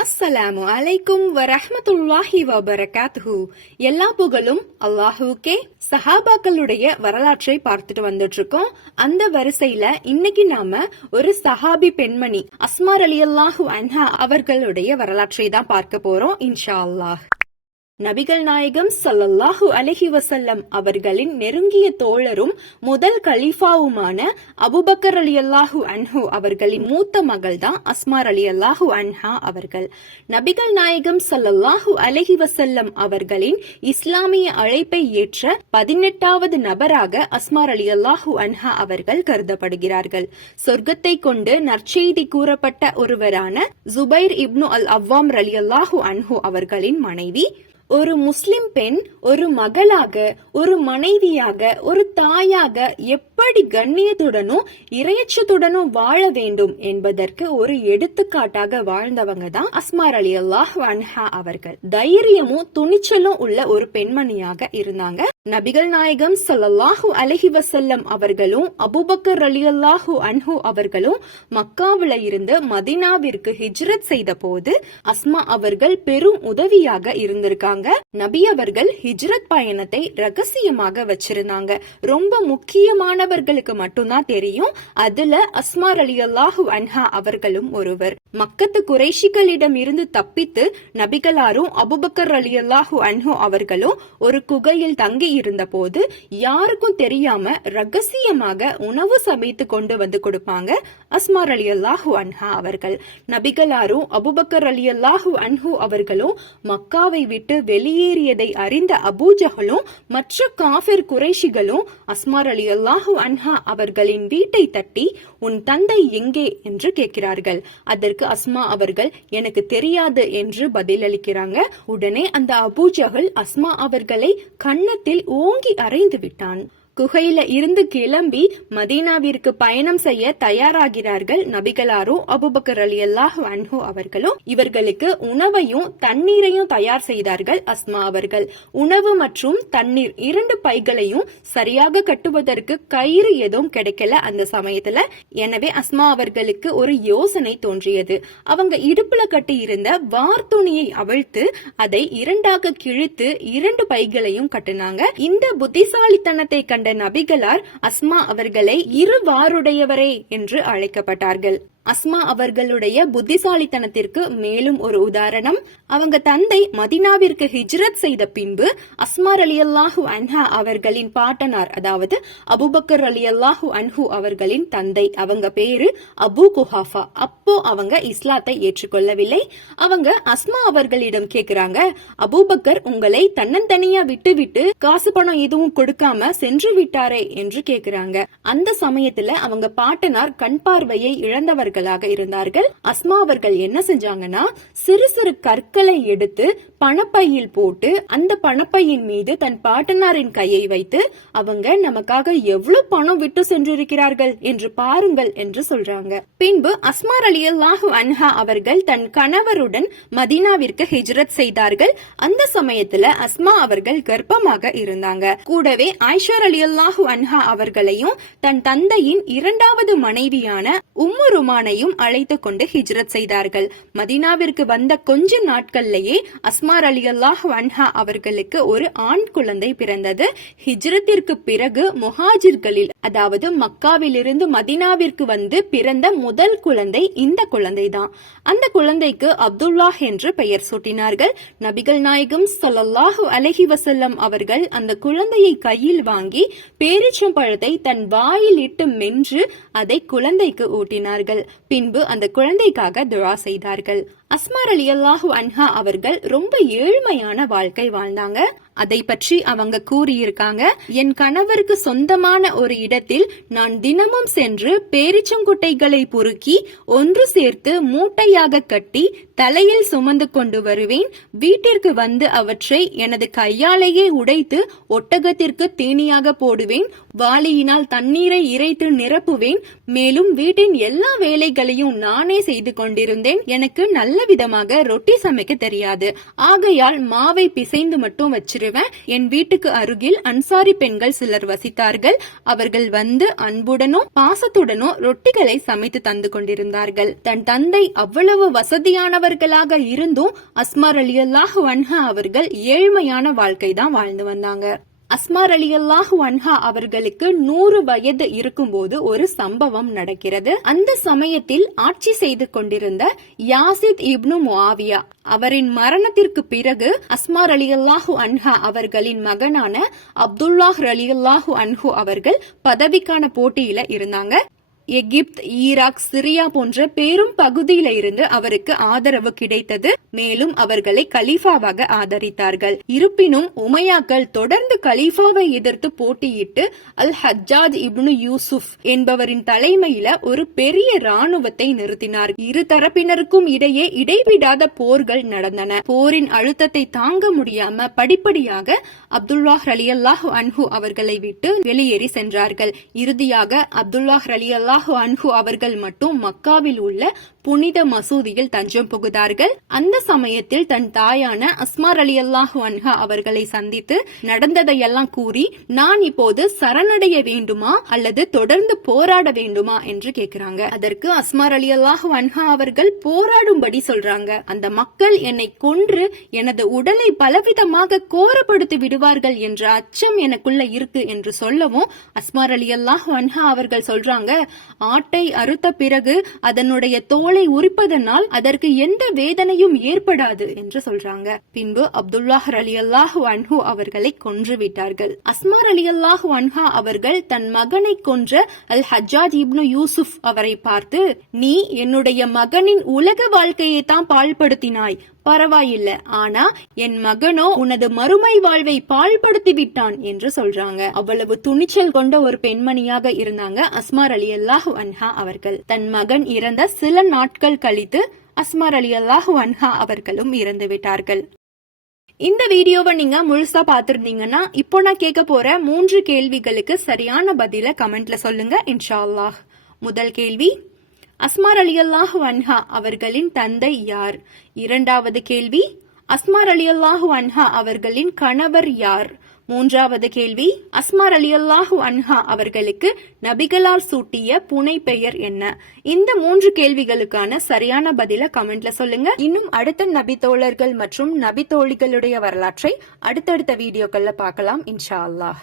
அஸ்ஸலாமு அலைக்கும் வரஹமத்துல்லாஹி வபரகாத்துஹு. எல்லா புகழும் அல்லாஹுக்கே சஹாபாக்களுடைய வரலாற்றை பார்த்துட்டு வந்துட்டு இருக்கோம் அந்த வரிசையில இன்னைக்கு நாம ஒரு சஹாபி பெண்மணி அஸ்மார் அலி அல்லாஹு அன்ஹா அவர்களுடைய வரலாற்றை தான் பார்க்க போறோம் இன்ஷா அல்லாஹ். நபிகள் நாயகம் சல்லல்லாஹு அலஹி வசல்லம் அவர்களின் நெருங்கிய தோழரும் முதல் கலீஃபாவுமான அபுபக்கர் அலியல்லாஹு அன்ஹு அவர்களின் மூத்த மகள் தான் அஸ்மார் அலி அல்லாஹு அன்ஹா அவர்கள். நபிகள் நாயகம் சல்லல்லாஹு அலஹி வசல்லம் அவர்களின் இஸ்லாமிய அழைப்பை ஏற்ற பதினெட்டாவது நபராக அஸ்மார் அலி அல்லாஹு அன்ஹா அவர்கள் கருதப்படுகிறார்கள். சொர்க்கத்தை கொண்டு நற்செய்தி கூறப்பட்ட ஒருவரான ஜுபைர் இப்னு அல் அவ்வாம் ரலியல்லாஹு அன்ஹு அவர்களின் மனைவி ஒரு முஸ்லிம் பெண் ஒரு மகளாக ஒரு மனைவியாக ஒரு தாயாக எப்படி கண்ணியத்துடனும் இறையச்சத்துடனும் வாழ வேண்டும் என்பதற்கு ஒரு எடுத்துக்காட்டாக வாழ்ந்தவங்க தான் அஸ்மார் அலி அல்லாஹ் அன்ஹா அவர்கள். தைரியமும் துணிச்சலும் உள்ள ஒரு பெண்மணியாக இருந்தாங்க. நபிகள் நாயகம் ஸல்லல்லாஹு அலஹி வசல்லம் அவர்களும் அபுபக்கர் அலி அல்லாஹு அன்ஹு அவர்களும் மக்காவில இருந்து மதினாவிற்கு ஹிஜ்ரத் செய்த போது அஸ்மா அவர்கள் பெரும் உதவியாக இருந்திருக்காங்க. நபி அவர்கள் ஹிஜ்ரத் பயணத்தை ரகசியமாக வச்சிருந்தாங்க. ரொம்ப முக்கியமானவர்களுக்கு மட்டும்தான் தெரியும். அதுல அஸ்மா அலி அல்லாஹு அன்ஹா அவர்களும் ஒருவர். மக்கத்து குறைஷிகளிடம் இருந்து தப்பித்து நபிகளாரும் அபுபக்கர் அலி அல்லாஹு அன்ஹு அவர்களும் ஒரு குகையில் தங்கி இருந்தபோது யாருக்கும் தெரியாம ரகசியமாக உணவு சமைத்து கொண்டு வந்து கொடுப்பாங்க அஸ்மார் அலி அல்லாஹூ அன்ஹா அவர்கள். நபிகளாரும் அபுபக்கர் அலி அல்லாஹூ அன்ஹு அவர்களும் மக்காவை விட்டு வெளியேறியதை அறிந்த அபூஜகளும் மற்ற காஃபிர் குறைஷிகளும் அஸ்மார் அலி அல்லாஹூ அன்ஹா அவர்களின் வீட்டை தட்டி உன் தந்தை எங்கே? என்று கேட்கிறார்கள். அதற்கு அஸ்மா அவர்கள் எனக்கு தெரியாது என்று பதிலளிக்கிறாங்க. உடனே அந்த அபூஜகள் அஸ்மா அவர்களை கன்னத்தில் ஓங்கி அறைந்து விட்டான். குகையில இருந்து கிளம்பி மதீனாவிற்கு பயணம் செய்ய தயாராகிறார்கள் நபிகளாரோ அபுபக்கர் அலி அல்லாஹ் அன்ஹு அவர்களும். இவர்களுக்கு உணவையும் தண்ணீரையும் தயார் செய்தார்கள் அஸ்மா அவர்கள். உணவு மற்றும் தண்ணீர் இரண்டு பைகளையும் சரியாக கட்டுவதற்கு கயிறு எதுவும் கிடைக்கல அந்த சமயத்துல. எனவே அஸ்மா அவர்களுக்கு ஒரு யோசனை தோன்றியது. அவங்க இடுப்புல கட்டி இருந்த வார்த்துணியை அவிழ்த்து அதை இரண்டாக கிழித்து இரண்டு பைகளையும் கட்டினாங்க. இந்த புத்திசாலித்தனத்தை கண்ட நபிகளார் அஸ்மா அவர்களை இருவாருடையவரே என்று அழைக்கப்பட்டார்கள். அஸ்மா அவர்களுடைய புத்திசாலித்தனத்திற்கு மேலும் ஒரு உதாரணம். அவங்க தந்தை மதினாவிற்கு ஹிஜ்ரத் செய்த பின்பு அஸ்மார் அலி அல்லாஹூ அன்ஹா அவர்களின் பாட்டனார் அதாவது அபுபக்கர் அலி அல்லாஹூ அன்ஹு அவர்களின் தந்தை அவங்க பேரு அபு குஹாஃபா. அப்போ அவங்க இஸ்லாத்தை ஏற்றுக்கொள்ளவில்லை. அவங்க அஸ்மா அவர்களிடம் கேக்குறாங்க அபுபக்கர் உங்களை தன்னந்தனியா விட்டு விட்டு காசு பணம் எதுவும் கொடுக்காம சென்று விட்டாரே என்று கேக்குறாங்க. அந்த சமயத்துல அவங்க பாட்டனார் கண் பார்வையை இழந்தவர் அவர்களாக இருந்தார்கள். அஸ்மா அவர்கள் என்ன செஞ்சாங்கன்னா சிறு சிறு கற்களை எடுத்து பணப்பையில் போட்டு அந்த பணப்பையின் மீது தன் பாட்டனாரின் கையை வைத்து அவங்க நமக்காக எவ்வளவு பணம் விட்டு சென்றிருக்கிறார்கள் என்று பாருங்கள் என்று சொல்றாங்க. பின்பு அஸ்மார் அலி அல்லாஹு அன்ஹா அவர்கள் தன் கணவருடன் மதீனாவிற்கு ஹிஜ்ரத் செய்தார்கள். அந்த சமயத்துல அஸ்மா அவர்கள் கர்ப்பமாக இருந்தாங்க. கூடவே ஆயிஷார் அலி அல்லாஹு அன்ஹா அவர்களையும் தன் தந்தையின் இரண்டாவது மனைவியான உம்மு ருமான் ருமானையும் அழைத்து கொண்டு ஹிஜ்ரத் செய்தார்கள். மதினாவிற்கு வந்த கொஞ்ச நாட்கள்லேயே அஸ்மார் அலி அல்லாஹ் வன்ஹா அவர்களுக்கு ஒரு ஆண் குழந்தை பிறந்தது. ஹிஜ்ரத்திற்கு பிறகு முஹாஜிர்களில் அதாவது மக்காவிலிருந்து மதினாவிற்கு வந்து பிறந்த முதல் குழந்தை இந்த குழந்தை தான் அந்த குழந்தைக்கு அப்துல்லாஹ் என்று பெயர் சூட்டினார்கள். நபிகள் நாயகம் சொல்லல்லாஹு அலஹி வசல்லம் அவர்கள் அந்த குழந்தையை கையில் வாங்கி பேரிச்சம் பழத்தை தன் வாயில் இட்டு மென்று அதை குழந்தைக்கு ஊட்டினார்கள். பின்பு அந்த குழந்தைக்காக துழா செய்தார்கள். அஸ்மார் அலி அல்லாஹு அன்ஹா அவர்கள் ரொம்ப ஏழ்மையான வாழ்க்கை வாழ்ந்தாங்க. அதை பற்றி அவங்க கூறியிருக்காங்க. என் கணவருக்கு சொந்தமான ஒரு இடத்தில் நான் தினமும் சென்று பேரிச்சங்குட்டைகளை பொறுக்கி ஒன்று சேர்த்து மூட்டையாக கட்டி தலையில் சுமந்து கொண்டு வருவேன். வீட்டிற்கு வந்து அவற்றை எனது கையாலேயே உடைத்து ஒட்டகத்திற்கு தீனியாக போடுவேன். வாளியினால் தண்ணீரை இறைத்து நிரப்புவேன். மேலும் வீட்டின் எல்லா வேலைகளையும் நானே செய்து கொண்டிருந்தேன். எனக்கு நல்ல விதமாக ரொட்டி சமைக்க தெரியாது. ஆகையால் மாவை பிசைந்து மட்டும் வச்சிருவேன் பெற்றவன் என் வீட்டுக்கு அருகில் அன்சாரி பெண்கள் சிலர் வசித்தார்கள். அவர்கள் வந்து அன்புடனும் பாசத்துடனும் ரொட்டிகளை சமைத்து தந்து கொண்டிருந்தார்கள். தன் தந்தை அவ்வளவு வசதியானவர்களாக இருந்தும் அஸ்மார் அலி அல்லாஹ் அவர்கள் ஏழ்மையான வாழ்க்கை தான் வாழ்ந்து வந்தாங்க. அஸ்மார் அலி அல்லாஹு அன்ஹா அவர்களுக்கு நூறு வயது இருக்கும்போது ஒரு சம்பவம் நடக்கிறது. அந்த சமயத்தில் ஆட்சி செய்து கொண்டிருந்த யாசித் இப்னு முஆவியா அவரின் மரணத்திற்கு பிறகு அஸ்மார் அலி அல்லாஹு அன்ஹா அவர்களின் மகனான அப்துல்லாஹ் அலி அல்லாஹு அன்ஹு அவர்கள் பதவிக்கான போட்டியில இருந்தாங்க. எகிப்த் ஈராக் சிரியா போன்ற பெரும் பகுதியில இருந்து அவருக்கு ஆதரவு கிடைத்தது. மேலும் அவர்களை கலீஃபாவாக ஆதரித்தார்கள். இருப்பினும் உமையாக்கள் தொடர்ந்து கலீஃபாவை எதிர்த்து போட்டியிட்டு அல் ஹஜாஜ் இப்னு யூசுப் என்பவரின் தலைமையில ஒரு பெரிய ராணுவத்தை நிறுத்தினார். இரு தரப்பினருக்கும் இடையே இடைவிடாத போர்கள் நடந்தன. போரின் அழுத்தத்தை தாங்க முடியாம படிப்படியாக அப்துல்லாஹ் ரலியல்லாஹு அன்ஹு அவர்களை விட்டு வெளியேறி சென்றார்கள். இறுதியாக அப்துல்லாஹ் அலி அல்லாஹ் அல்லாஹு அன்ஹு அவர்கள் மட்டும் மக்காவில் உள்ள புனித மசூதியில் தஞ்சம் புகுதார்கள் அந்த சமயத்தில் தன் தாயான அஸ்மார் அலி அல்லாஹு அன்ஹா அவர்களை சந்தித்து நடந்ததையெல்லாம் கூறி நான் இப்போது சரணடைய வேண்டுமா? அல்லது தொடர்ந்து போராட வேண்டுமா? என்று கேட்கிறாங்க. அதற்கு அஸ்மார் அலி அல்லாஹு அன்ஹா அவர்கள் போராடும்படி சொல்றாங்க. அந்த மக்கள் என்னை கொன்று எனது உடலை பலவிதமாக கோரப்படுத்தி விடுவார்கள் என்ற அச்சம் எனக்குள்ள இருக்கு என்று சொல்லவும் அஸ்மார் அலி அல்லாஹு அன்ஹா அவர்கள் சொல்றாங்க ஆட்டை அறுத்த பிறகு அதனுடைய தோல் உரிப்பதனால் அதற்கு எந்த வேதனையும் ஏற்படாது என்று சொல்றாங்க. பின்பு அப்துல்லாஹ் அலி அல்லாஹு அன்ஹு அவர்களை கொன்று விட்டார்கள். அஸ்மார் அலி அல்லாஹு அன்ஹா அவர்கள் தன் மகனை கொன்ற அல் ஹஜாஜ் இப்னு யூசுப் அவரை பார்த்து நீ என்னுடைய மகனின் உலக வாழ்க்கையை தான் பாழ்படுத்தினாய். பரவாயில்ல. ஆனா என் மகனோ உனது மறுமை வாழ்வை பாழ்படுத்தி விட்டான் என்று சொல்றாங்க. அவ்வளவு துணிச்சல் கொண்ட ஒரு பெண்மணியாக இருந்தாங்க அஸ்மார் அலி அல்லாஹு அன்ஹா அவர்கள். தன் மகன் இறந்த சில நாட்கள் கழித்து அஸ்மார் அலி அல்லாஹு அன்ஹா அவர்களும் இறந்து விட்டார்கள். இந்த வீடியோவை நீங்க முழுசா பாத்திருந்தீங்கன்னா இப்போ நான் கேட்க போற மூன்று கேள்விகளுக்கு சரியான பதில கமெண்ட்ல சொல்லுங்க இன்ஷா அல்லாஹ். முதல் கேள்வி அஸ்மார் அலி அல்லாஹு அன்ஹா அவர்களின் தந்தை யார்? இரண்டாவது கேள்வி அஸ்மார் அலி அல்லாஹு அன்ஹா அவர்களின் கணவர் யார்? மூன்றாவது கேள்வி அஸ்மார் அலி அல்லாஹு அன்ஹா அவர்களுக்கு நபிகளால் சூட்டிய புனை பெயர் என்ன? இந்த மூன்று கேள்விகளுக்கான சரியான பதில கமெண்ட்ல சொல்லுங்க. இன்னும் அடுத்த நபி தோழர்கள் மற்றும் நபி தோழிகளுடைய வரலாற்றை அடுத்தடுத்த வீடியோக்கள்ல பார்க்கலாம் இன்ஷா அல்லாஹ்.